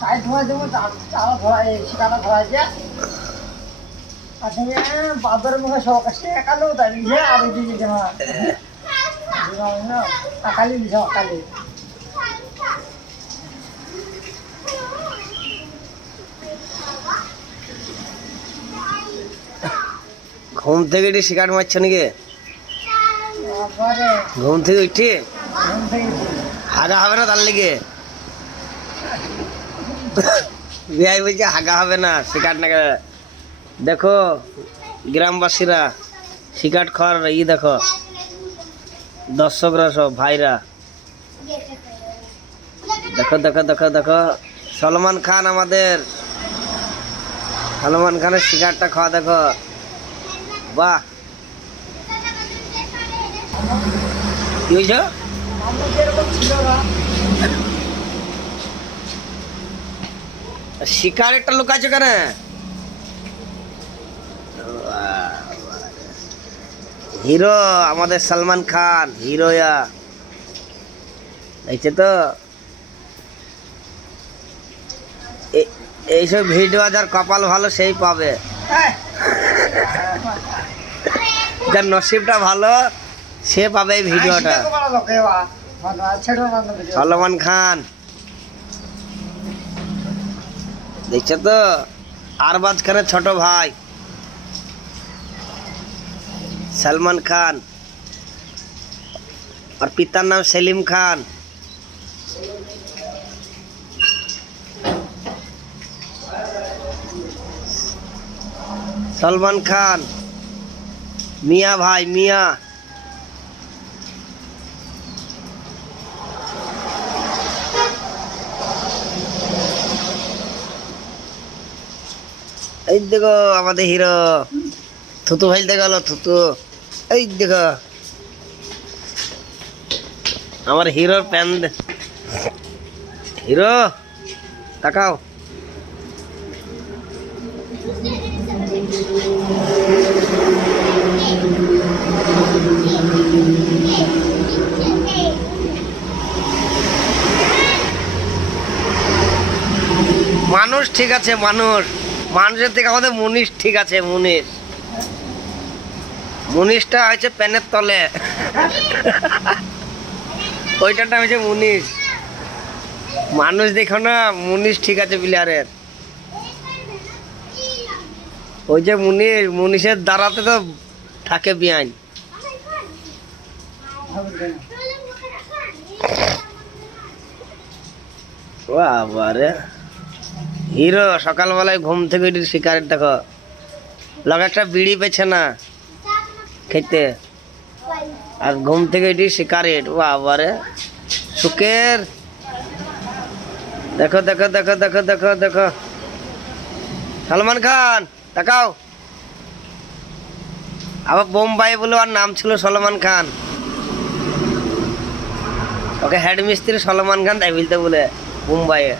চাই ধোয়া দেবো চারা ধরা শিকাটা ধরা যায় আসলে বাজারের মুখে সব কাছে একালেও দাঁড়িয়ে আর ওই দিকে আকালি দিছে আকালি ঘুম থেকে উঠে শিকার মারছ নাকি? ঘুম থেকে উঠি হাগা হবে না তার লেগে বিয়াই বলছে হাগা হবে না শিকার না। দেখো গ্রামবাসীরা শিকার খাওয়ার দেখো দর্শকরা সব ভাইরা দেখো দেখো দেখো দেখো সলমান খান আমাদের সলমান খানের শিকারটা খাওয়া দেখো বাহ কি হয়েছ শিকার একটা লোক আছে কেন হিরো আমাদের সলমান খান হিরোয়া দেখছে তো এইসব ভিডিও যার কপাল ভালো সেই পাবে যার নসিবটা ভালো সে পাবে এই ভিডিওটা সলমান খান দেখছো তো আরবাজ খানের ছোট ভাই सलमान खान और पिता नाम सलीम खान सलमान खान मियाँ भाई मियाँ এই দেখো আমাদের হিরো থুতু ফেলতে গেল থুতু এই দেখো আমার হিরোর প্যান হিরো তাকাও মানুষ ঠিক আছে মানুষের থেকে আমাদের মুনিশ ঠিক আছে মুনিশটা হয়েছে প্যানের তলে ওইটাটা হয়েছে মুনিশ মানুষ দেখো না মুনিশ ঠিক আছে প্লেয়ারের ওই যে মুনিশের দ্বারাতে তো থাকে বিয়াইন বাবারে হিরো সকালবেলায় ঘুম থেকে শিকারের দেখো লগে একটা বিড়ি পেছে না খেতে আর ঘুম থেকে এটি শিকারের বাবারে সুখের দেখো দেখো দেখো দেখো দেখো দেখো সলমান খান তাকাও আবার বোম্বাই বলে আর নাম ছিল সলমান খান ওকে হেড মিস্ত্রি সলমান খান তাই বলতে বলে মুম্বাইয়ে